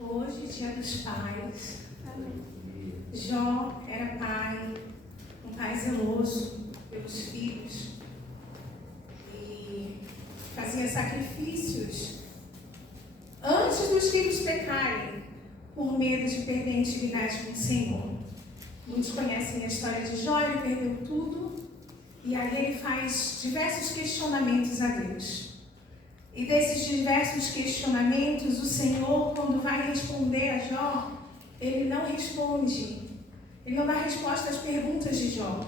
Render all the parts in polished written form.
Hoje, Dia dos Pais. Jó era pai, um pai zeloso pelos filhos e fazia sacrifícios antes dos filhos pecarem, por medo de perder a intimidade com o Senhor. Muitos conhecem a história de Jó, ele perdeu tudo e aí ele faz diversos questionamentos a Deus. E desses diversos questionamentos, o Senhor, quando vai responder a Jó, ele não responde. Ele não dá resposta às perguntas de Jó,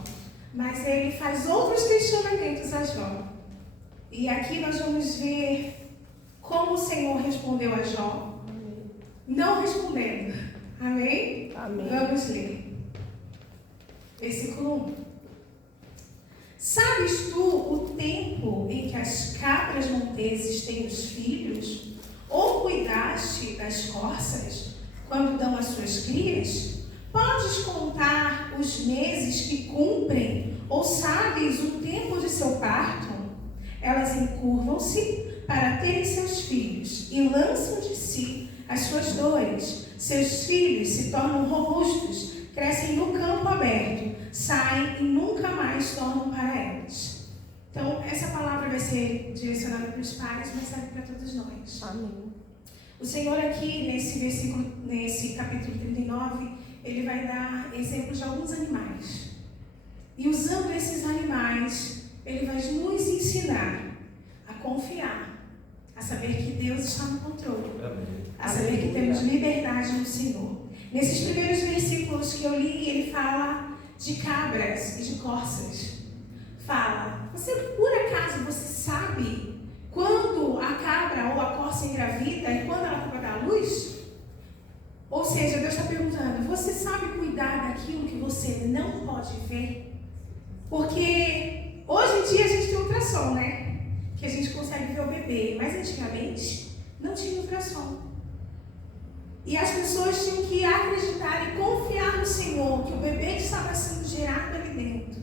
mas ele faz outros questionamentos a Jó. E aqui nós vamos ver como o Senhor respondeu a Jó, não respondendo. Amém? Amém. Vamos ler. Versículo 1. Sabes tu o tempo em que as cabras monteses têm os filhos? Ou cuidaste das corças quando dão as suas crias? Podes contar os meses que cumprem? Ou sabes o tempo de seu parto? Elas encurvam-se para terem seus filhos e lançam de si as suas dores. Seus filhos se tornam robustos, crescem no campo aberto, saem e nunca mais tornam para elas. Então, essa palavra vai ser direcionada para os pais, mas serve para todos nós. Amém. O Senhor aqui, nesse capítulo 39, ele vai dar exemplos de alguns animais. E usando esses animais, ele vai nos ensinar a confiar, a saber que Deus está no controle, a saber que temos liberdade no Senhor. Nesses primeiros versículos que eu li, ele fala de cabras e de corças. Fala, por acaso você sabe quando a cabra ou a corça engravida e quando ela vai dar à luz? Ou seja, Deus está perguntando, você sabe cuidar daquilo que você não pode ver? Porque hoje em dia a gente tem ultrassom, né? Que a gente consegue ver o bebê, mas antigamente não tinha ultrassom. E as pessoas tinham que acreditar e confiar no Senhor, que o bebê que estava sendo gerado ali dentro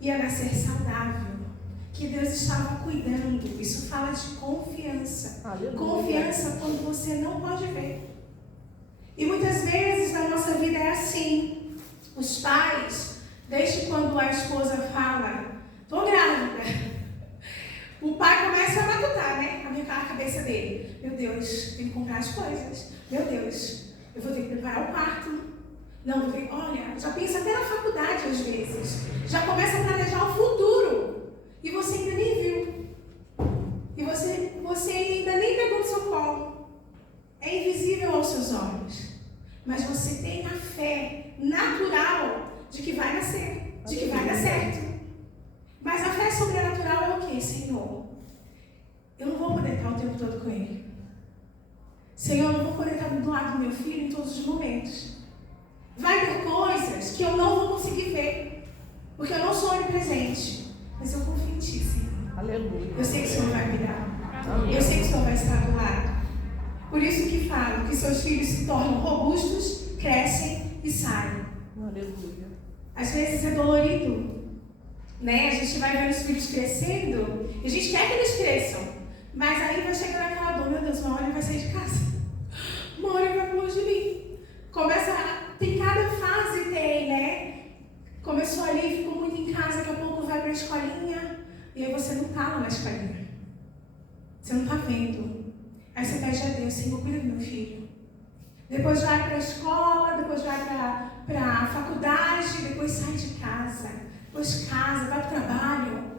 ia nascer saudável, que Deus estava cuidando. Isso fala de confiança. Aleluia. Confiança quando você não pode ver. E muitas vezes na nossa vida é assim. Os pais, desde quando a esposa fala, estou grávida, o pai começa a matutar, né? A arrancar a cabeça dele. Meu Deus, tenho que comprar as coisas. Meu Deus, eu vou ter que preparar o parto. Não, vou ter que... Olha, já pensa até na faculdade às vezes. Já começa a planejar o futuro. E você ainda nem viu. E você ainda nem pegou no seu colo. É invisível aos seus olhos. Mas você tem a fé natural de que vai nascer. De que vai dar certo. Mas a fé sobrenatural é o quê, Senhor? Eu não vou poder estar o tempo todo com ele. Senhor, eu não vou poder estar do lado do meu filho em todos os momentos. Vai ter coisas que eu não vou conseguir ver, porque eu não sou onipresente. Mas eu confio em Ti, Senhor. Aleluia. Eu sei que o Senhor vai cuidar. Amém. Eu sei que o Senhor vai estar do lado. Por isso que falo que seus filhos se tornam robustos, crescem e saem. Aleluia. Às vezes é dolorido, né? A gente vai vendo os filhos crescendo e a gente quer que eles cresçam. Mas aí vai chegar naquela dor, meu Deus, uma hora ele vai sair de casa. Uma hora ele vai longe de mim. Tem cada fase tem, né? Começou ali, ficou muito em casa, daqui a pouco vai para a escolinha. E aí você não está lá na escolinha. Você não está vendo. Aí você pede a Deus, Senhor, cuida do meu filho. Depois vai para a escola, depois vai para a faculdade, depois sai de casa. Depois casa, vai para o trabalho.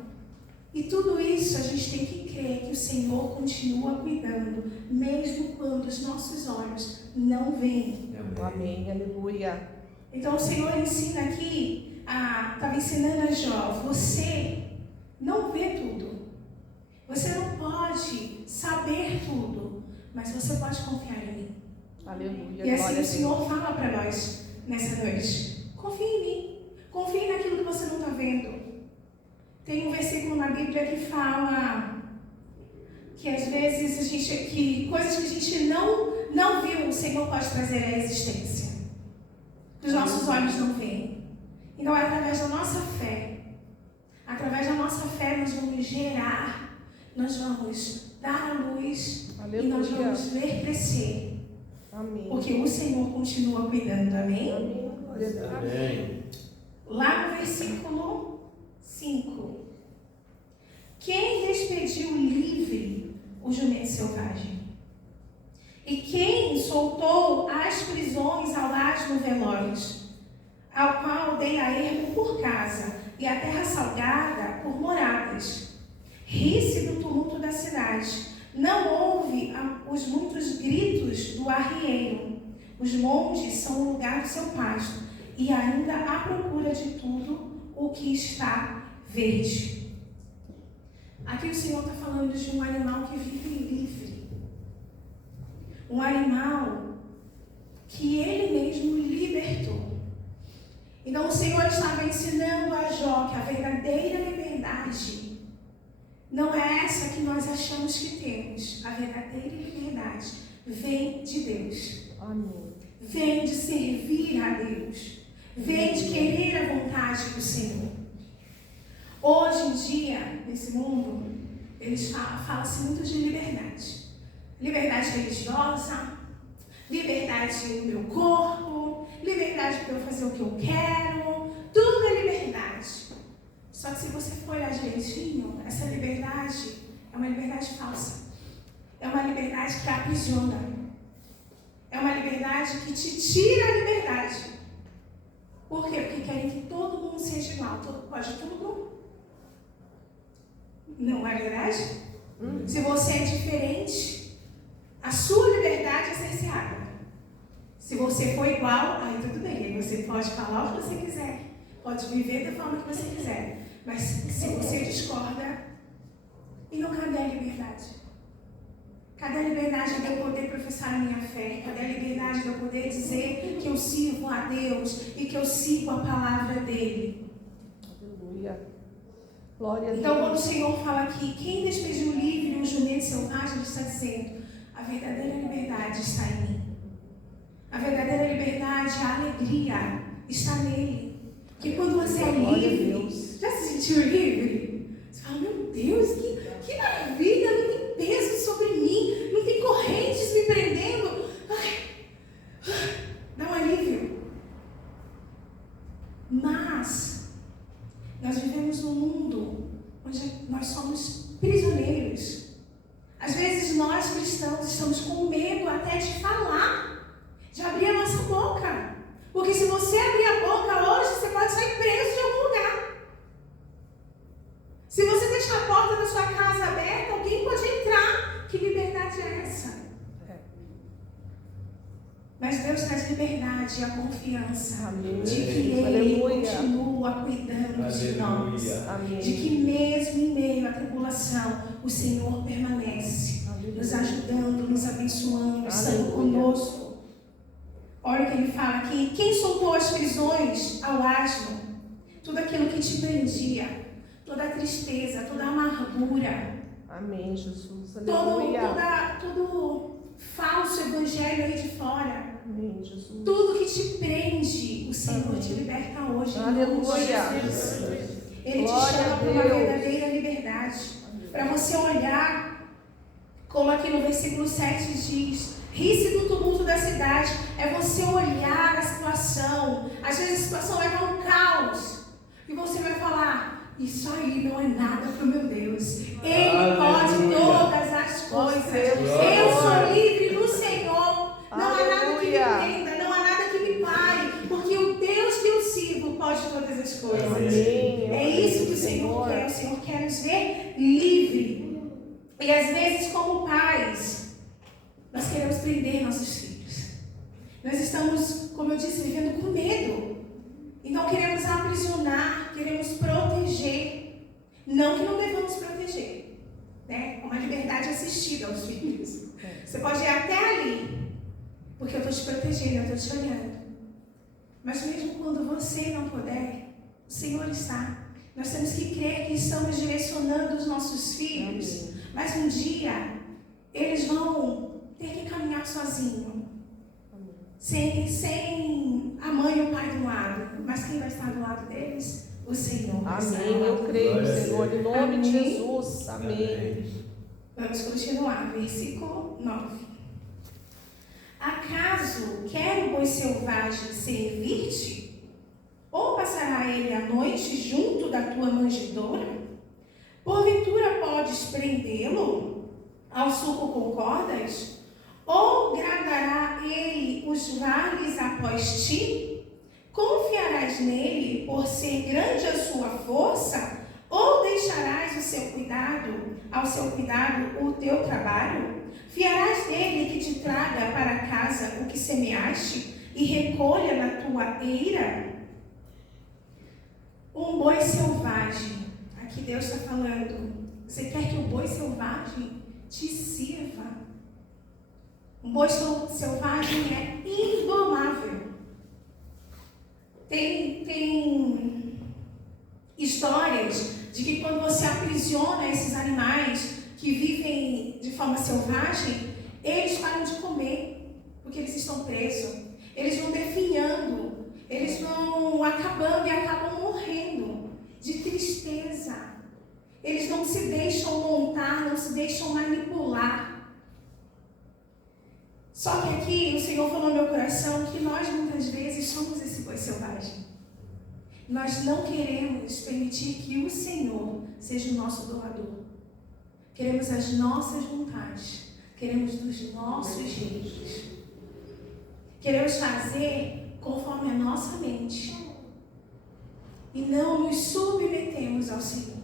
E tudo isso a gente tem que crer que o Senhor continua cuidando, mesmo quando os nossos olhos não veem. Amém. Aleluia. Então o Senhor ensina aqui, estava ensinando a Jó, você não vê tudo. Você não pode saber tudo, mas você pode confiar em mim. Aleluia. E assim Glória o Senhor fala para nós nessa noite. Confie em mim. Confie naquilo que você não está vendo. Tem um versículo na Bíblia que fala que às vezes coisas que a gente não viu, o Senhor pode trazer à existência. Que os nossos olhos não veem. Então é através da nossa fé. Através da nossa fé nós vamos gerar, nós vamos dar a luz. Aleluia. E nós vamos ver crescer. Amém. Porque o Senhor continua cuidando, amém? Amém. Glória a Deus. Amém. Lá no versículo 5. Quem despediu livre o jumento selvagem? E quem soltou as prisões ao asno veloz, ao qual dei a ermo por casa, e a terra salgada por moradas? Ri-se do tumulto da cidade. Não ouve os muitos gritos do arrieiro. Os montes são o lugar do seu pasto, e ainda à procura de tudo o que está verde. Aqui o Senhor está falando de um animal que vive livre. Um animal que Ele mesmo libertou. Então o Senhor estava ensinando a Jó que a verdadeira liberdade não é essa que nós achamos que temos. A verdadeira liberdade vem de Deus. Amém. Vem de servir a Deus. Vem de querer a vontade do Senhor. Hoje em dia, nesse mundo, fala-se muito de liberdade. Liberdade religiosa, liberdade no meu corpo, liberdade para eu fazer o que eu quero. Tudo é liberdade. Só que se você for olhar direitinho, essa liberdade é uma liberdade falsa. É uma liberdade que aprisiona. É uma liberdade que te tira a liberdade. Por quê? Porque querem que todo mundo seja igual. Todo pode tudo. Não é verdade? Se você é diferente, a sua liberdade é cerceada. Se você for igual, aí tudo bem. Aí você pode falar o que você quiser. Pode viver da forma que você quiser. Mas se você discorda, e não cadê a liberdade? Cadê a liberdade de eu poder professar a minha fé? Cadê a liberdade de eu poder dizer que eu sirvo a Deus e que eu sigo a palavra dEle? Aleluia. Glória a Deus. Então, quando o Senhor fala aqui, quem despediu livre o jumento selvagem, Ele está dizendo, a verdadeira liberdade está em mim. A verdadeira liberdade, a alegria está nele. Porque quando você é livre, já se sentiu livre? Você fala, meu Deus, que maravilha, não tem peso sobre mim, não tem correntes me prendendo. Dá um alívio. Mas nós vivemos num mundo onde nós somos prisioneiros. Às vezes nós cristãos estamos com medo até de falar, de abrir a nossa boca. Porque se você abrir a boca hoje, você pode sair preso de algum lugar. Se você deixar a porta da sua casa aberta, alguém pode entrar. Que liberdade é essa? Mas Deus traz liberdade e a confiança. Amém. De que Ele Aleluia. continua cuidando de nós. Amém. De que mesmo em meio à tribulação, o Senhor permanece, Aleluia. nos ajudando, nos abençoando, estando Aleluia. conosco. Olha o que ele fala aqui. Quem soltou as prisões ao asno? Tudo aquilo que te prendia, toda a tristeza, toda a amargura, Amém, Jesus. todo Aleluia. falso evangelho aí de fora. Amém, Jesus. Tudo que te prende, o Senhor Amém. te liberta hoje. Aleluia. Ele te Glória chama a para uma Deus. verdadeira liberdade. Para você olhar, como aqui no versículo 7 diz, ri-se do tumulto da cidade, é você olhar a situação. Às vezes a situação vai estar um caos. E você vai falar, isso aí não é nada para o meu Deus. Ele pode todas as coisas. Eu sou livre no Senhor. Não há nada que me prenda, não há nada que me pare. Porque o Deus que eu sirvo pode todas as coisas. Amém. É isso que o Senhor quer. O Senhor quer nos ver livre. E às vezes, como pais, nós queremos prender nossos filhos. Nós estamos, como eu disse, vivendo com medo. Então queremos aprisionar, queremos proteger. Não que não devamos proteger, né? Uma liberdade assistida aos filhos. Você pode ir até ali, porque eu estou te protegendo, eu estou te olhando. Mas mesmo quando você não puder, o Senhor está. Nós temos que crer que estamos direcionando os nossos filhos. Mas um dia, eles vão ter que caminhar sozinhos. Sem a mãe e o pai do lado. Mas quem vai estar do lado deles? O Senhor. Amém. Eu creio, Senhor, em nome de Amém. Jesus. Amém. Vamos continuar. Versículo 9. A acaso quer o boi selvagem servir-te? Ou passará ele a noite junto da tua manjedoura? Porventura podes prendê-lo ao sulco com cordas? Ou gradará ele os vales após ti? Confiarás nele por ser grande a sua força? Ou deixarás ao seu cuidado o teu trabalho? Fiarás nele que te traga para casa o que semeaste e recolha na tua eira? Um boi selvagem, aqui Deus está falando, você quer que o boi selvagem te sirva? Um boi selvagem é indomável. Tem histórias de que quando você aprisiona esses animais que vivem de forma selvagem, eles param de comer, porque eles estão presos. Eles vão definhando, eles vão acabando e acabam morrendo de tristeza. Eles não se deixam montar, não se deixam manipular. Só que aqui o Senhor falou no meu coração que nós muitas vezes somos esse boi selvagem. Nós não queremos permitir que o Senhor seja o nosso doador. Queremos as nossas vontades. Queremos dos nossos jeitos. Queremos fazer conforme a nossa mente. E não nos submetemos ao Senhor.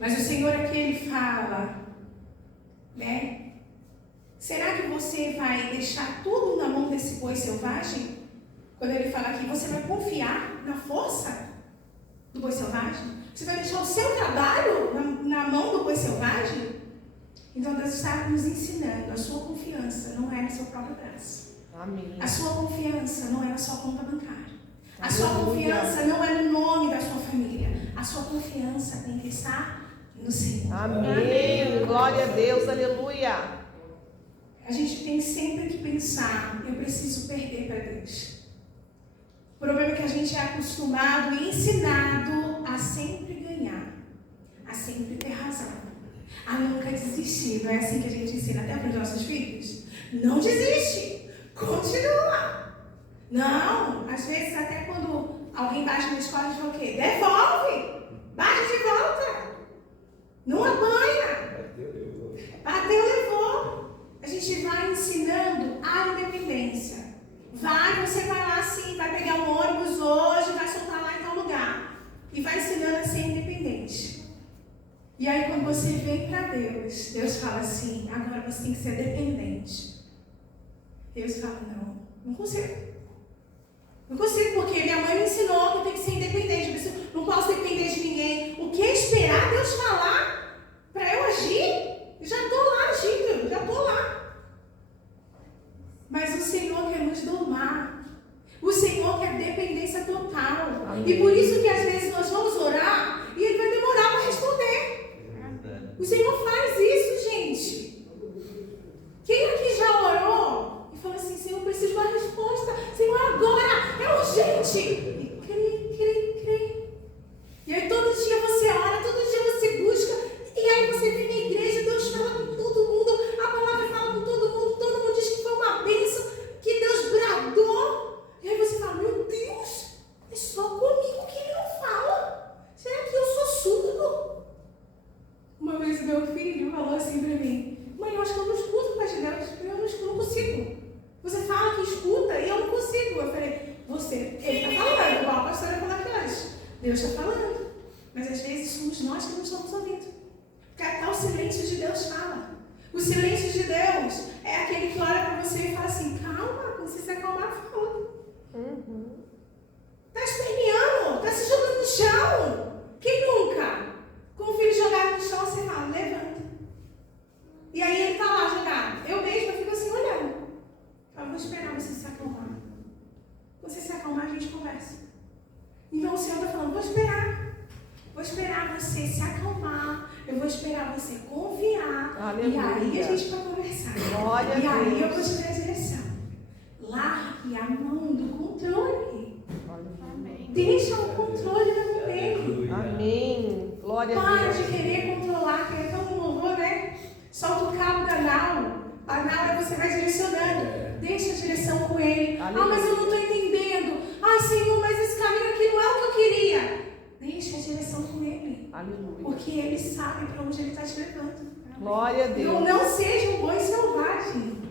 Mas o Senhor aqui, Ele fala, né? Será que você vai deixar tudo na mão desse boi selvagem? Quando Ele fala aqui, você vai confiar na força do boi selvagem? Você vai deixar o seu trabalho na mão do boi selvagem? Então Deus está nos ensinando, a sua confiança não é no seu próprio braço. Amém. A sua confiança não é na sua conta bancária. A Aleluia. sua confiança não é no nome da sua família. A sua confiança tem que estar no Senhor. Amém. Glória a Deus. Aleluia. A gente tem sempre que pensar, eu preciso perder para Deus. O problema é que a gente é acostumado e ensinado a sempre ganhar, a sempre ter razão, a nunca desistir. Não é assim que a gente ensina até para os nossos filhos? Não desiste, continua. Não, às vezes até quando alguém bate na escola, a gente fala o quê? Devolve, bate de volta, não apanha. Bateu, levou. A gente vai ensinando a independência. Você vai lá sim, vai pegar um ônibus hoje, vai soltar lá em tal lugar. E vai ensinando a ser independente. E aí quando você vem para Deus, Deus fala assim, agora você tem que ser dependente. Deus fala, não consigo. Não consigo, porque minha mãe me ensinou que eu tenho que ser independente. Eu não posso depender de ninguém. O que esperar Deus falar para eu agir? Eu já estou lá agindo, já estou lá. Mas o Senhor quer nos domar. O Senhor quer dependência total. Amém. E por isso que às vezes nós vamos orar e Ele vai demorar para responder. O Senhor faz isso, gente. Quem aqui já orou e falou assim, Senhor, eu preciso de uma resposta. Senhor, agora, é urgente. E crê. E aí todo dia você ora, todo dia você busca. E aí você vem na igreja, Deus fala com todo mundo, a palavra fala com todo mundo diz que foi uma bênção, que Deus bradou. E aí você fala, meu Deus, é só comigo que Ele não fala. Será que eu sou surdo? Uma vez o meu filho falou assim pra mim, mãe, eu acho que eu não escuto mais de Deus, eu não consigo. Você fala que escuta e eu não consigo. Eu falei, Ele está falando, igual a pastora falou aqui hoje. Deus está falando. Mas às vezes somos nós que não estamos ouvindo. Porque até o silêncio de Deus fala. O silêncio de Deus é aquele que olha para você e fala assim, calma, quando você se acalmar, fala. Está esperneando, está se jogando no chão. Quem nunca? Com o filho jogado no chão, você fala, levanta. E aí ele está lá jogado. Eu mesma fico assim olhando. Eu vou esperar você se acalmar. Quando você se acalmar, a gente conversa. Então o Senhor está falando, vou esperar você se acalmar. Eu vou esperar você confiar. Aleluia. E aí a gente vai conversar. Glória e a aí Deus. eu vou te dar a direção. Largue a mão do controle. Amém. Deixa o controle na mão dele. Amém. Glória a Deus. Para de querer controlar, que é tão louvor, né? Solta o cabo da nau. na hora você vai direcionando. Deixa a direção com Ele. Aleluia. Ah, mas eu não estou entendendo. Ai, Senhor, mas esse caminho aqui não é o que eu queria. Deixa a direção com Ele. Aleluia. Porque Ele sabe para onde Ele está te levando. Glória a Deus. Não seja um boi selvagem.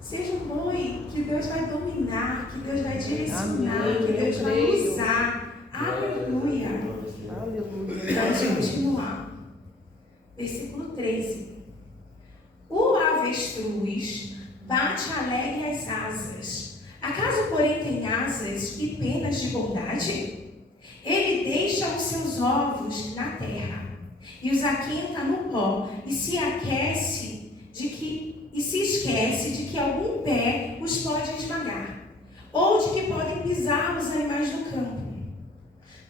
Seja um boi que Deus vai dominar, que Deus vai direcionar, Amém. que Deus vai Creio. usar. Aleluia. Aleluia. Vamos continuar. Versículo 13. O avestruz bate alegre as asas. Acaso, porém, tem asas e penas de bondade? Ele deixa os seus ovos na terra e os aquenta no pó e se esquece de que algum pé os pode esmagar ou de que podem pisar os animais do campo.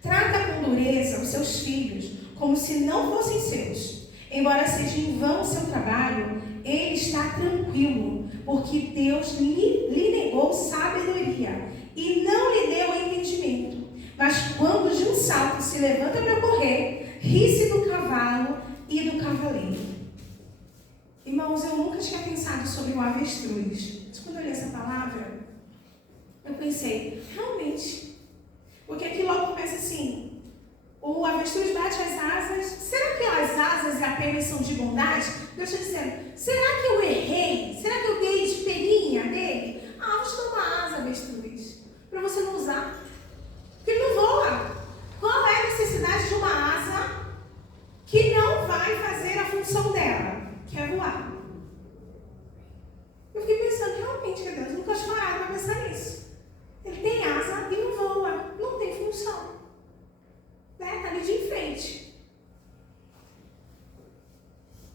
Trata com dureza os seus filhos como se não fossem seus. Embora seja em vão o seu trabalho, ele está tranquilo, porque Deus lhe negou sabedoria e não lhe deu entendimento. Mas quando de um salto se levanta para correr, ri-se do cavalo e do cavaleiro. Irmãos, eu nunca tinha pensado sobre o avestruz. Mas quando eu li essa palavra, eu pensei, realmente, porque aqui logo começa assim, o avestruz bate as asas. Será que as asas e a pena são de bondade? Deus está dizendo, será que eu errei? Será que eu dei de peninha nele? Ah, vou te dar uma asa, avestruz, para você não usar. Porque ele não voa. Qual é a necessidade de uma asa que não vai fazer a função dela, que é voar? Eu fiquei pensando, realmente, que Deus nunca tinha parado para pensar nisso. Ele tem asa e não voa, não tem função. Está ali de enfrente.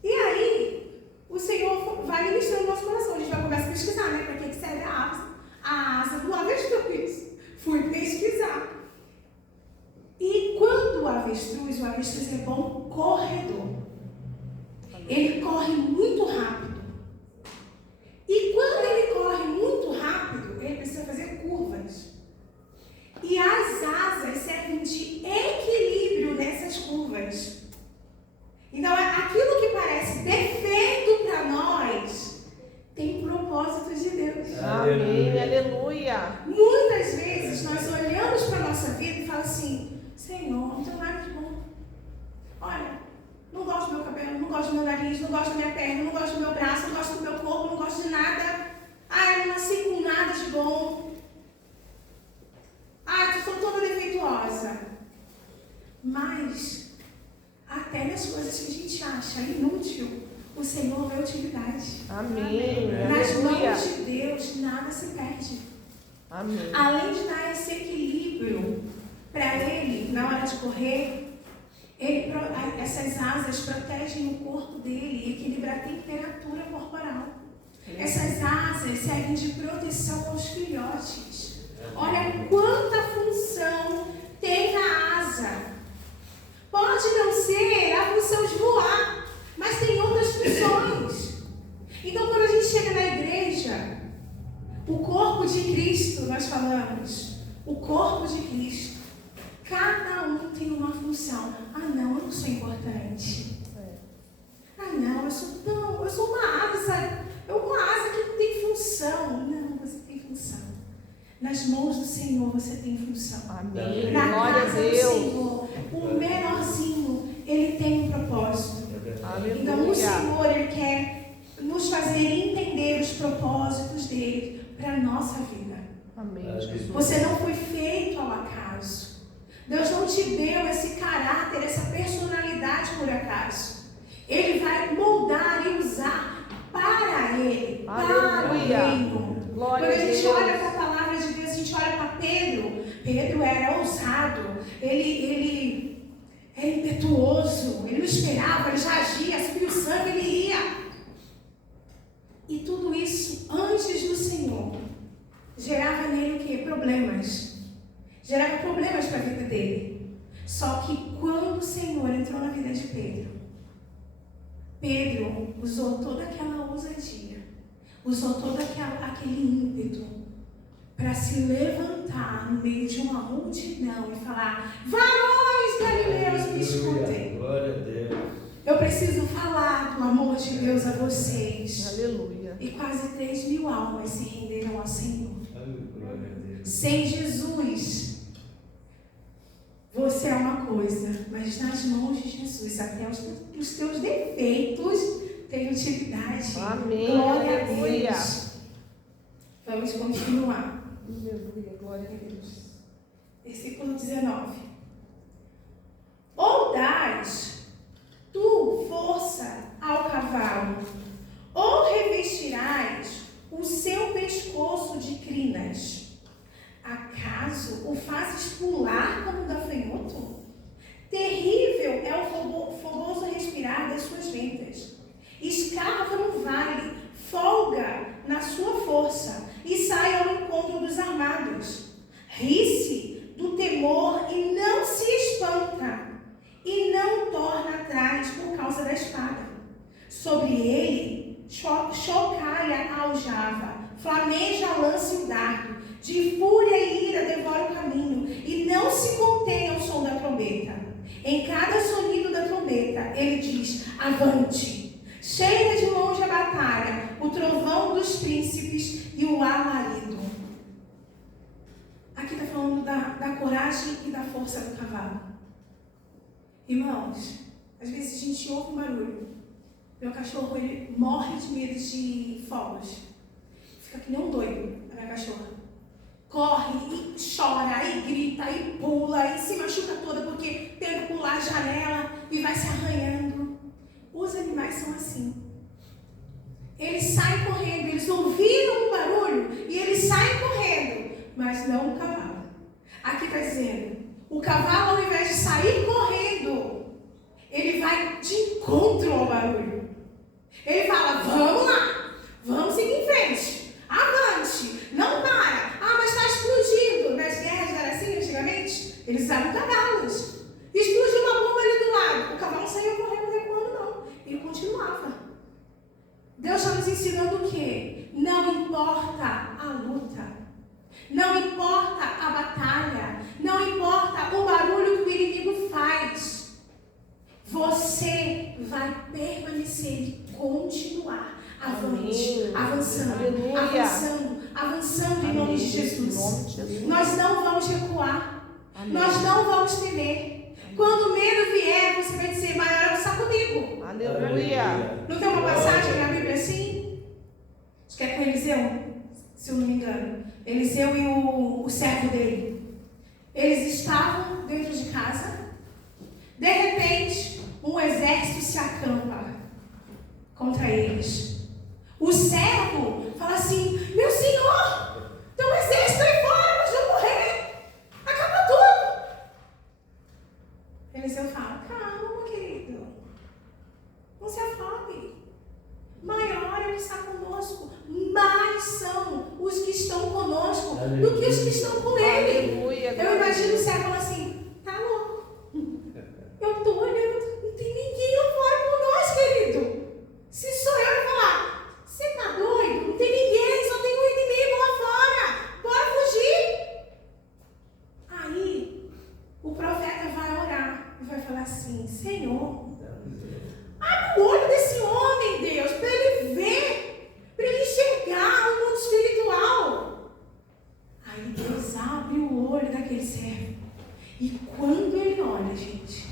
E aí, o Senhor vai ministrando no nosso coração. A gente vai começar a pesquisar, né? Para que serve a asa? A asa do avestruz. Fui pesquisar. E quando o avestruz é bom corredor. Ele corre muito rápido. E quando ele corre muito rápido, ele precisa fazer curvas. E as asas servem de equilíbrio nessas curvas. Então, aquilo que parece defeito para nós, tem propósito de Deus. Amém. Aleluia. Muitas vezes nós olhamos para a nossa vida e falamos assim, Senhor, não tem nada de bom. Olha, não gosto do meu cabelo, não gosto do meu nariz, não gosto da minha perna, não gosto do meu braço, não gosto do meu corpo, não gosto de nada. Ah, eu não nasci com nada de bom. Ah, eu sou toda defeituosa. Mas, até nas coisas que a gente acha inútil, o Senhor vê utilidade. Amém. Nas Aleluia. mãos de Deus, nada se perde. Amém. Além de dar esse equilíbrio para ele, na hora de correr, essas asas protegem o corpo dele e equilibram a temperatura corporal. Essas asas servem de proteção aos filhotes. Olha quanta função tem a asa. Pode não ser a função de voar, mas tem outras funções. Então, quando a gente chega na igreja, o corpo de Cristo, nós falamos, o corpo de Cristo, cada um tem uma função. Ah, não, eu não sou importante. Ah, não, eu sou uma asa, que não tem função. Não, você tem função. Nas mãos do Senhor você tem função. Amém. Na Glória a casa do Deus. Senhor, o menorzinho, ele tem um propósito. Aleluia. Então o Senhor, ele quer nos fazer entender os propósitos dele para a nossa vida. Amém, Jesus. Você não foi feito ao acaso. Deus não te deu esse caráter, essa personalidade por acaso. Ele vai moldar e usar para Ele, para o reino. Glória Quando a a gente Deus. olha para a palavra de Deus, a gente olha para Pedro. Pedro era ousado, ele era impetuoso, ele não esperava, ele já agia, subia o sangue, ele ia. E tudo isso, antes do Senhor, gerava nele o quê? Problemas. Gerava problemas para a vida dele. Só que quando o Senhor entrou na vida de Pedro usou toda aquela ousadia, usou todo aquele ímpeto para se levantar no meio de uma multidão e falar: varões galileus, me escutem. Glória a Deus. Eu preciso falar do amor de Deus a vocês. Aleluia. e quase 3.000 almas se renderam ao Senhor. Aleluia. Sem Jesus, você é uma coisa, mas nas mãos de Jesus, até os teus defeitos têm utilidade. Amém. Glória a Aleluia. Deus. Vamos continuar. Aleluia. Glória a Deus. Versículo 19. Ou dás tu força ao cavalo, ou revestirás o seu pescoço de crinas. Acaso o fazes pular como um gafanhoto? Terrível é o fogoso respirar das suas ventas. Escava no vale, folga na sua força e sai ao encontro dos armados. Ri-se do temor e não se espanta, e não torna atrás por causa da espada. Sobre ele chocalha a aljava, flameja a lança e o dardo, de fúria e ira devora o caminho, e não se contém ao som da trombeta. Em cada sonido da trombeta, ele diz: avante! Cheira de longe a batalha, o trovão dos príncipes e o alarido. Aqui está falando da coragem e da força do cavalo. Irmãos, às vezes a gente ouve um barulho. Meu cachorro, ele morre de medo de fogos. Fica que nem um doido, a minha cachorra. Corre e chora, e grita, e pula, e se machuca toda porque tenta pular a janela e vai se arranhando. Os animais são assim. Eles saem correndo, eles ouviram um barulho e eles saem correndo, mas não o cavalo. Aqui está dizendo, o cavalo, ao invés de sair correndo, ele vai de encontro ao barulho. Ele fala: vamos lá, vamos seguir em frente, avante, não para. Ah, mas está explodindo. Nas guerras era assim antigamente, eles usavam cavalos. Explodiu uma bomba ali do lado, o cavalo não saiu correndo, recuando não, ele continuava. Deus está nos ensinando o quê? Não importa a luta, não importa a batalha, não importa o barulho que o inimigo faz, você vai permanecer e continuar avante, Amém. avançando, Aleluia. avançando em nome de Jesus. Em nome de Jesus. Nós não vamos recuar, Amém. nós não vamos temer. Quando o medo vier, você vai dizer: maior é o que está comigo. Aleluia. Não tem uma passagem na Bíblia assim? Acho que é com Eliseu, se eu não me engano. Eliseu e o servo dele. Eles estavam dentro de casa. De repente, um exército se acampa contra eles. O servo fala assim: meu senhor, tem um exército aí fora, nós vamos morrer. Acaba tudo. Eliseu fala: calma, querido. Não se afogue. Maior é o que está conosco. Mais são os que estão conosco do que os que estão com ele. Aleluia. Eu imagino o servo falando assim: tá louco. Eu estou olhando, não tem ninguém lá fora por nós, querido. Se sou eu, eu falar: você tá doido? Não tem ninguém, só tem um inimigo lá fora. Bora fugir. Aí, o profeta vai orar e vai falar assim: Senhor, abre o olho desse homem, Deus, para ele ver, para ele enxergar o mundo espiritual. Aí Deus abre o olho daquele servo. E quando ele olha, gente,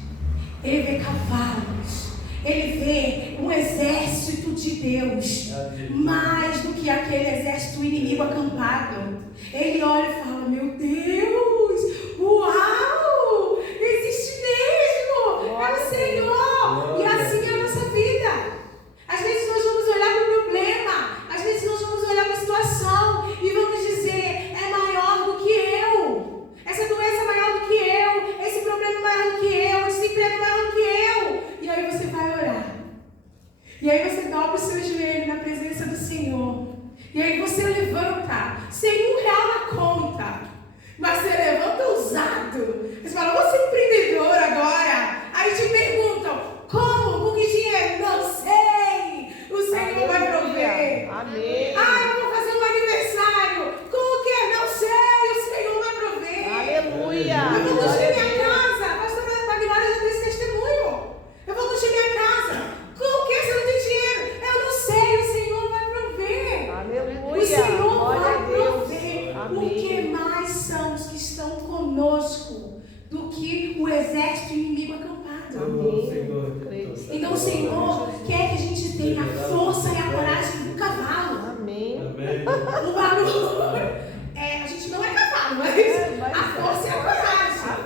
ele vê cavalos, ele vê um exército de Deus, mais do que aquele exército inimigo acampado. Ele olha e fala: meu Deus, uau, existe mesmo, é o Senhor. E assim é a nossa vida. Às vezes nós vamos olhar para o problema, às vezes nós vamos olhar para a situação e vamos dizer: é maior do que eu, essa doença é maior do que eu, esse problema é maior do que eu, esse desemprego é maior do que eu. E aí você vai orar. E aí você dobra o seu joelho na presença do Senhor. E aí você levanta sem R$1 na conta. o exército inimigo acampado. Amém. Então o Senhor quer que a gente tenha a força e a coragem do cavalo. Amém. O barulho. A gente não é cavalo, mas a força e a coragem.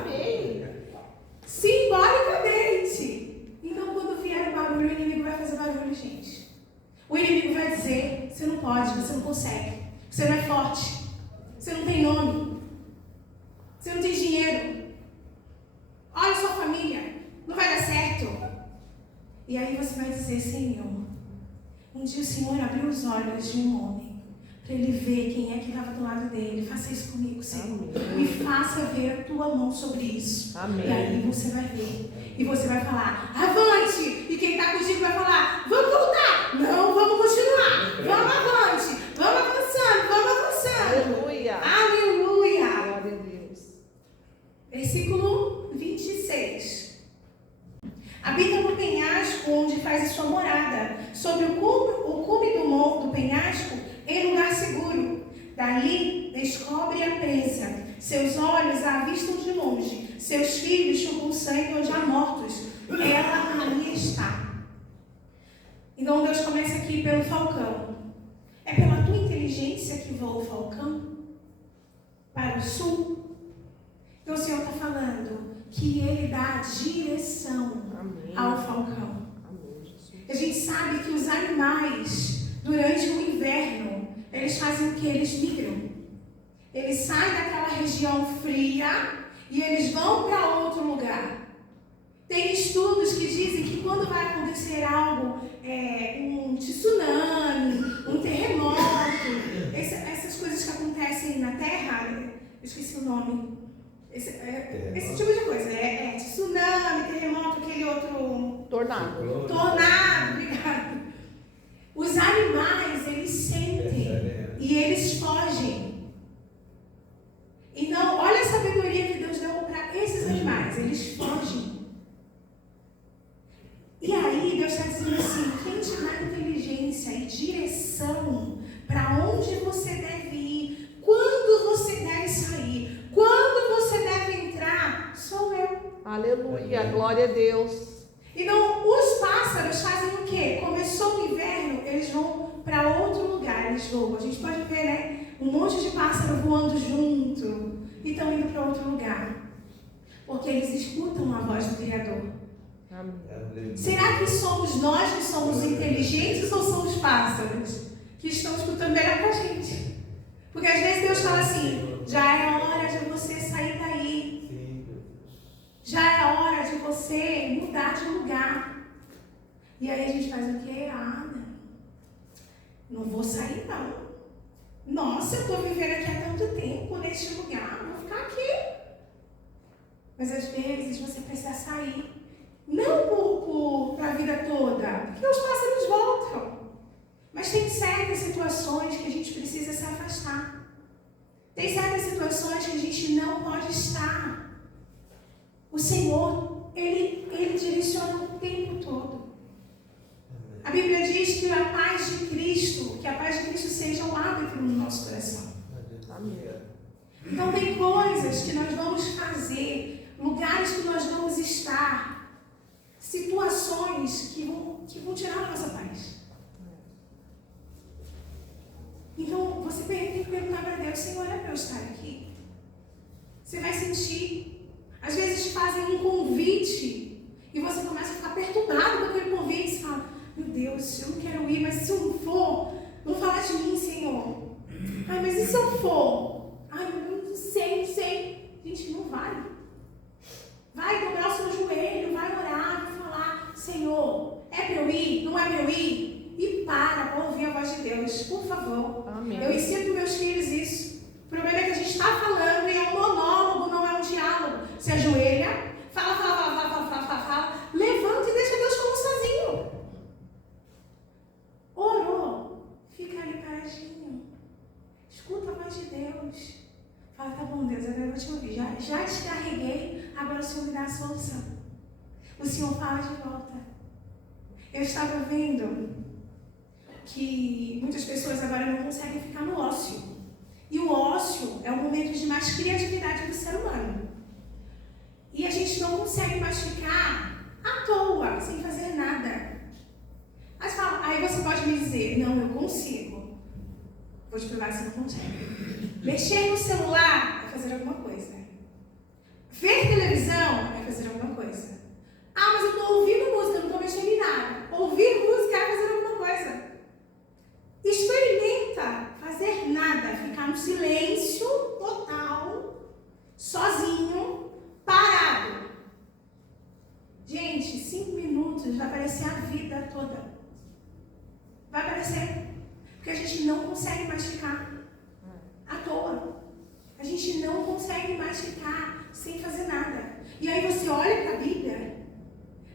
Amém. Simbolicamente. Então quando vier o barulho, o inimigo vai fazer barulho, gente. O inimigo vai dizer: você não pode, você não consegue, você não é forte, você não tem nome, você não tem dinheiro, olha sua família, não vai dar certo. E aí você vai dizer: Senhor, um dia o Senhor abriu os olhos de um homem para ele ver quem é que estava do lado dele. Faça isso comigo, Senhor. Amém. Me faça ver a tua mão sobre isso. Amém. E aí você vai ver. E você vai falar: avante! E quem está contigo vai falar: vamos voltar! Não, vamos continuar! Vamos avante! Vamos avançando! Vamos avançando! Aleluia. Aleluia! Glória a Deus. Versículo 26. Habita no penhasco onde faz a sua morada, sobre o cume do monte do penhasco, em lugar seguro. Dali descobre a presa. Seus olhos a avistam de longe. Seus filhos chupam sangue onde há mortos. Ela ali está. Então Deus começa aqui pelo falcão. É pela tua inteligência que voa o falcão para o sul? Então o Senhor está falando que Ele dá direção Amém. ao falcão. Amém, Jesus. A gente sabe que os animais, durante o inverno, eles fazem o que? Eles migram. Eles saem daquela região fria e eles vão para outro lugar. Tem estudos que dizem que quando vai acontecer algo, um tsunami, um terremoto, essas coisas que acontecem na Terra, eu esqueci o nome. Esse tipo de coisa. Tsunami, terremoto, aquele outro... Tornado. Tornado, obrigado. Os animais, eles sentem e eles fogem. Então, olha a sabedoria que Deus deu para esses animais. Eles fogem. E aí, Deus está dizendo assim: quem te dá inteligência e direção para onde você deve ir, quando você deve sair, quando você deve entrar, sou eu. Aleluia. Glória a Deus. Então, os pássaros fazem o quê? Começou o inverno, eles vão para outro lugar, eles voam. A gente pode ver, né? Um monte de pássaro voando junto e estão indo para outro lugar. Porque eles escutam a voz do Criador. Amém. Será que somos nós que somos inteligentes ou são os pássaros que estão escutando melhor que a gente? Porque às vezes Deus fala assim: já é hora de você sair daí. Já é hora de você mudar de lugar. E aí a gente faz o quê? Não vou sair não. Nossa, eu estou vivendo aqui há tanto tempo neste lugar, vou ficar aqui. Mas às vezes você precisa sair. Não para a vida toda, porque os pássaros voltam. Mas tem certas situações que a gente precisa se afastar. Tem certas situações que a gente não pode estar. O Senhor, Ele direciona o tempo todo. A Bíblia diz que a paz de Cristo seja um hábito no nosso coração. Amém. Então tem coisas que nós vamos fazer, lugares que nós vamos estar, situações que vão tirar a nossa paz. Então você tem que perguntar para Deus: Senhor, é para eu estar aqui? Você vai sentir. Às vezes te fazem um convite e você começa a ficar perturbado com aquele convite. Você fala: meu Deus, eu não quero ir, mas se eu não for, vão falar de mim, Senhor. Ai, mas e se eu for? Ai, eu não sei. Gente, não vai. Vai dobrar o seu joelho, vai orar, vai falar: Senhor, é para eu ir? Não é para eu ir? E para ouvir a voz de Deus, por favor. Amém. Eu ensino para meus filhos isso. O problema é que a gente está falando e é um monólogo, não é um diálogo. Se ajoelha, fala, levanta e deixa Deus como sozinho. Orou, fica ali paradinho. Escuta a voz de Deus. Fala: tá bom, Deus, agora eu vou te ouvir. Já te carreguei, agora o Senhor me dá a solução. O Senhor fala de volta. Eu estava vendo que muitas pessoas agora não conseguem ficar no ócio. E o ócio é o momento de mais criatividade do ser humano. E a gente não consegue mais ficar à toa, sem fazer nada. Aí você pode me dizer, não, eu consigo. Vou te provar que você não consegue. Mexer no celular é fazer alguma coisa. Ver televisão é fazer alguma coisa. Ah, mas eu estou ouvindo música, não estou mexendo em nada. Ouvir música é fazer alguma coisa. Experimenta fazer nada, ficar no silêncio total, sozinho, parado. Gente, 5 minutos vai parecer a vida toda. Vai parecer. Porque a gente não consegue mais ficar à toa. A gente não consegue mais ficar sem fazer nada. E aí você olha para a Bíblia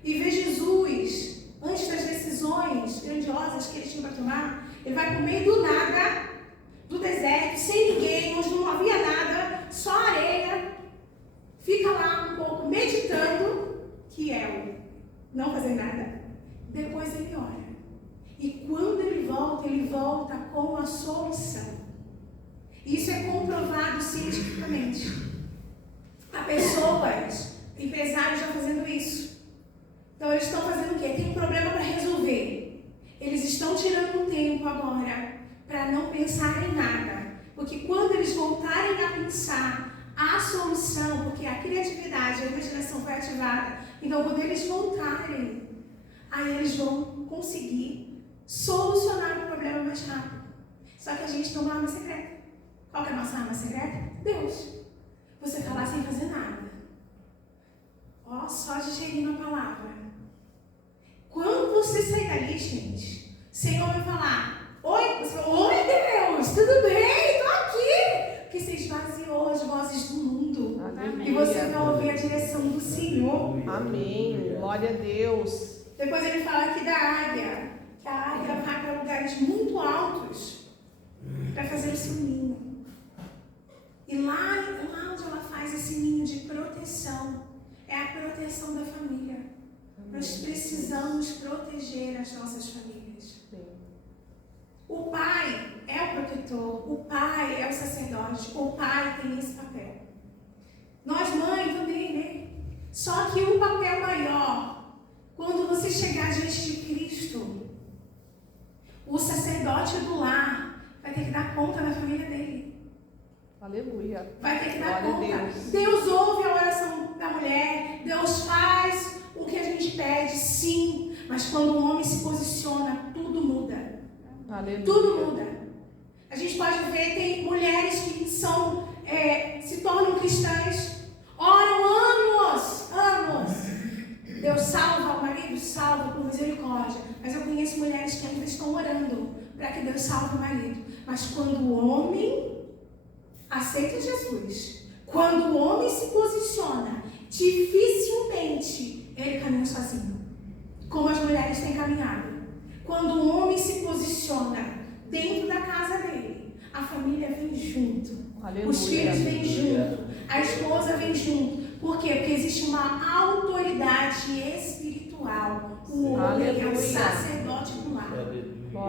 e vê Jesus, antes das decisões grandiosas que ele tinha para tomar, ele vai para o meio do nada, do deserto, sem ninguém, onde não havia nada, só areia, fica lá um pouco meditando, que é o não fazer nada. Depois ele ora. E quando ele volta com a solução. Isso é comprovado cientificamente. Há pessoas, empresários já fazendo isso. Então eles estão fazendo o quê? Tem um problema para resolver. Eles estão tirando um tempo agora para não pensar em nada. Porque quando eles voltarem a pensar a solução, porque a criatividade, a imaginação foi ativada, então quando eles voltarem, aí eles vão conseguir solucionar o problema mais rápido. Só que a gente tem uma arma secreta. Qual que é a nossa arma secreta? Deus. Você está lá sem fazer nada. Ó, só digerindo a palavra. Quando você sair dali, gente, o Senhor vai falar, oi, você fala, oi Deus, tudo bem? Estou aqui. Porque você esvaziou as vozes do mundo. Amém. E você vai ouvir a direção do Senhor. Amém. Glória a Deus. Depois ele fala aqui da águia. Que a águia vai para lugares muito altos para fazer o seu ninho. E lá onde ela faz esse ninho de proteção, é a proteção da família. Nós precisamos proteger as nossas famílias. O pai é o protetor, o pai é o sacerdote, o pai tem esse papel. Nós, mãe, também, né? Só que o papel maior, quando você chegar diante de Cristo, o sacerdote do lar vai ter que dar conta da família dele. Aleluia. Vai ter que dar Glória conta. Deus ouve a oração da mulher. Deus faz o que a gente pede, sim. Mas quando um homem se posiciona, tudo muda. Aleluia. Tudo muda. A gente pode ver, tem mulheres que são, se tornam cristãs, oram anos. Deus salva o marido, salva por misericórdia. Mas eu conheço mulheres que ainda estão orando para que Deus salve o marido. Mas quando o homem aceita Jesus, quando o homem se posiciona, dificilmente ele caminha sozinho, como as mulheres têm caminhado. Quando o homem se posiciona dentro da casa dele, a família vem junto. Aleluia. Os filhos vêm junto, a esposa vem junto. Por quê? Porque existe uma autoridade espiritual. O homem é o sacerdote do lar.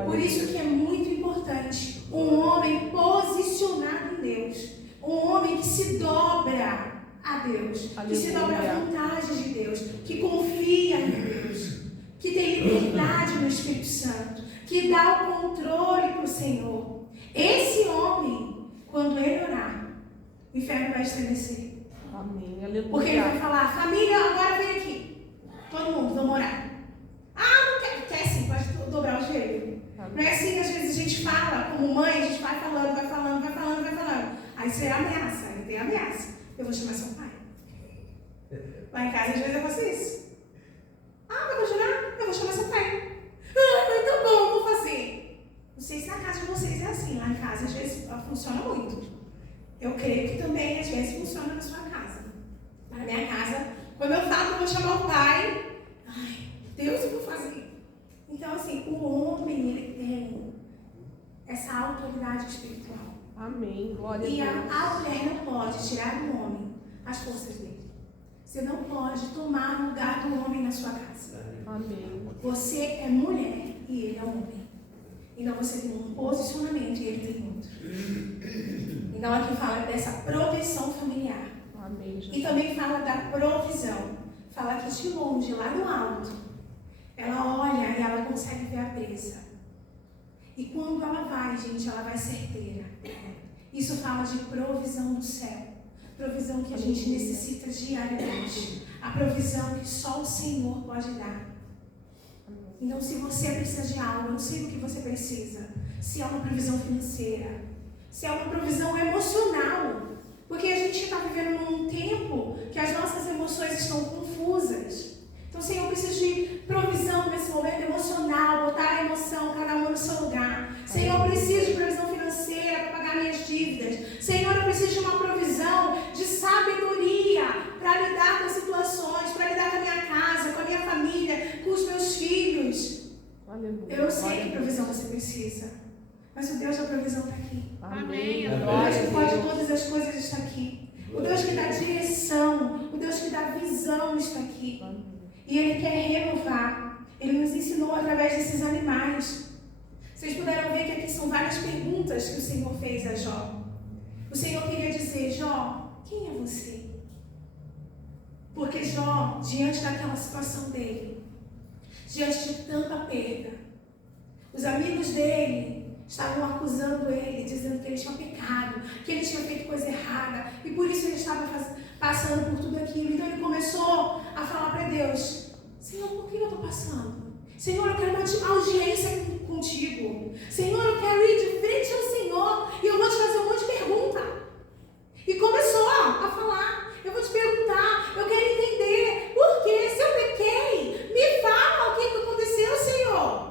Por isso que é muito importante um homem posicionado em Deus, um homem que se dobra a Deus, que se dobra à vontade de Deus, que confia em Deus, que tem liberdade no Espírito Santo, que dá o controle para o Senhor. Esse homem, quando ele orar, o inferno vai estremecer. Amém. Aleluia. Porque ele vai falar, família, agora vem aqui. Todo mundo, vamos orar. Ah, não quer? Quer sim, pode dobrar o joelho. Não é assim que às vezes a gente fala, como mãe, a gente vai falando. Aí você ameaça, aí tem ameaça. Eu vou chamar seu pai. Lá em casa, às vezes eu faço isso. Ah, vai continuar? Eu vou chamar seu pai. Ah, muito bom, vou fazer. Não sei se na casa de vocês é assim. Lá em casa, às vezes, funciona muito. Eu creio que também, às vezes, funciona na sua casa. Na minha casa, quando eu falo que eu vou chamar o pai, ai, Deus, eu vou fazer. Então, assim, o homem, ele tem essa autoridade espiritual. Amém. Glória a Deus. E a mulher não pode tirar do homem as forças dele. Você não pode tomar o lugar do homem na sua casa. Amém. Você é mulher e ele é homem. Então você tem um posicionamento e ele tem outro. Então aqui fala dessa proteção familiar. Amém, E Jesus. também fala da provisão. Fala que de longe, lá no alto, ela olha e ela consegue ver a presa. E quando ela vai, gente, ela vai certeira. Isso fala de provisão do céu. Provisão que a gente necessita diariamente. A provisão que só o Senhor pode dar. Então, se você precisa de algo, eu não sei o que você precisa. Se é uma provisão financeira, se é uma provisão emocional. Porque a gente está vivendo num tempo que as nossas emoções estão confusas. Então, Senhor, eu preciso de provisão nesse momento emocional, botar a emoção, cada uma no seu lugar. Senhor, eu preciso de provisão financeira para pagar minhas dívidas. Senhor, eu preciso de uma provisão de sabedoria para lidar com as situações, para lidar com a minha casa, com a minha família, com os meus filhos. Aleluia. Eu sei que provisão você precisa, mas o Deus da provisão está aqui. Amém. O Deus que pode todas as coisas está aqui. O Deus que dá direção, o Deus que dá visão está aqui. E Ele quer renovar. Ele nos ensinou através desses animais. Vocês puderam ver que aqui são várias perguntas que o Senhor fez a Jó. O Senhor queria dizer: Jó, quem é você? Porque Jó, diante daquela situação dele, diante de tanta perda, os amigos dele estavam acusando ele, dizendo que ele tinha pecado, que ele tinha feito coisa errada, e por isso ele estava passando por tudo aquilo. Então ele começou a falar para Deus: Senhor, por que eu estou passando? Senhor, eu quero uma audiência contigo. Senhor, eu quero ir de frente ao Senhor e eu vou te fazer um monte de pergunta. E começou a falar: eu vou te perguntar, eu quero entender por quê, se eu pequei, me fala o que aconteceu, Senhor.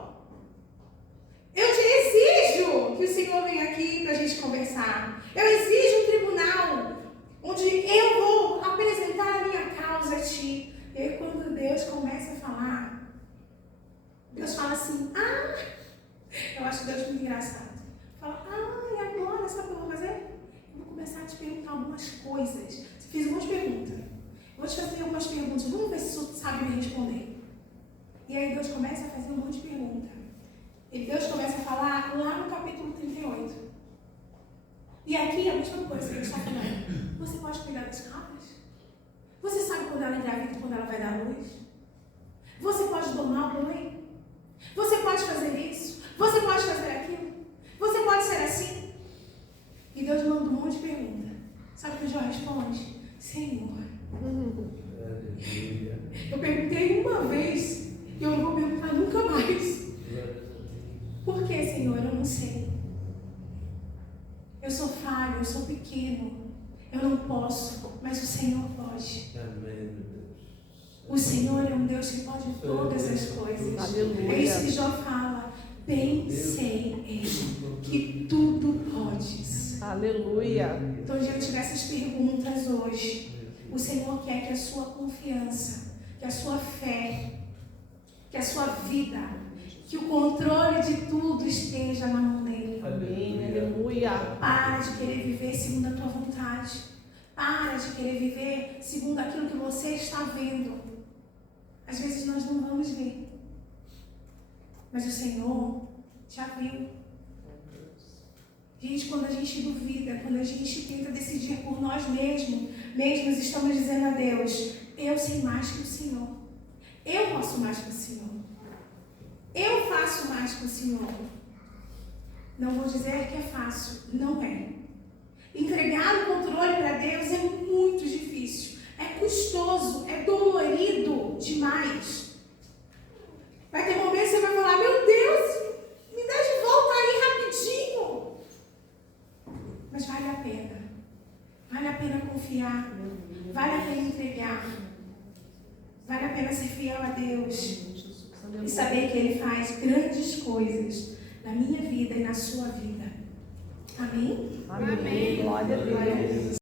Eu te exijo que o Senhor venha aqui para a gente conversar. Eu exijo um tribunal onde eu vou apresentar a minha causa a ti. E aí quando Deus começa a falar, Deus fala assim: eu acho Deus muito engraçado. Fala: e agora, sabe o que eu vou fazer? Eu vou começar a te perguntar algumas coisas. Você fez um monte de perguntas. Vou te fazer algumas perguntas. Vamos ver se você sabe me responder. E aí Deus começa a fazer um monte de perguntas. E Deus começa a falar lá no capítulo 38. E aqui a última coisa que ele está falando: você pode cuidar das cabras? Você sabe quando ela engravida e quando ela vai dar luz? Você pode domar o boi? Você pode fazer isso? Você pode fazer aquilo? Você pode ser assim? E Deus manda um monte de perguntas. Sabe o que o Jó responde? Senhor, eu perguntei uma vez e eu não vou perguntar nunca mais. Por que, Senhor? Eu não sei. Eu sou falho, eu sou pequeno. Eu não posso, mas o Senhor pode. O Senhor é um Deus que pode todas as coisas. Aleluia. É isso que Jó fala. Bem sei eu que tudo podes. Aleluia. Então, diante dessas perguntas hoje, o Senhor quer que a sua confiança, que a sua fé, que a sua vida, que o controle de tudo esteja na mão dele. Amém. Aleluia. Para de querer viver segundo a tua vontade. Para de querer viver segundo aquilo que você está vendo. Às vezes nós não vamos ver. Mas o Senhor já viu. Gente, quando a gente duvida, quando a gente tenta decidir por nós mesmos, estamos dizendo a Deus: eu sei mais que o Senhor. Eu posso mais que o Senhor. Eu faço mais que o Senhor. Não vou dizer que é fácil. Não é. Entregar o controle para Deus é muito difícil. É custoso. É dolorido demais. Vai ter momentos que você vai falar: meu Deus, me dá de volta aí rapidinho. Mas vale a pena. Vale a pena confiar. Vale a pena entregar. Vale a pena ser fiel a Deus. E saber que Ele faz grandes coisas na minha vida e na sua vida. Amém? Amém. Glória a Deus.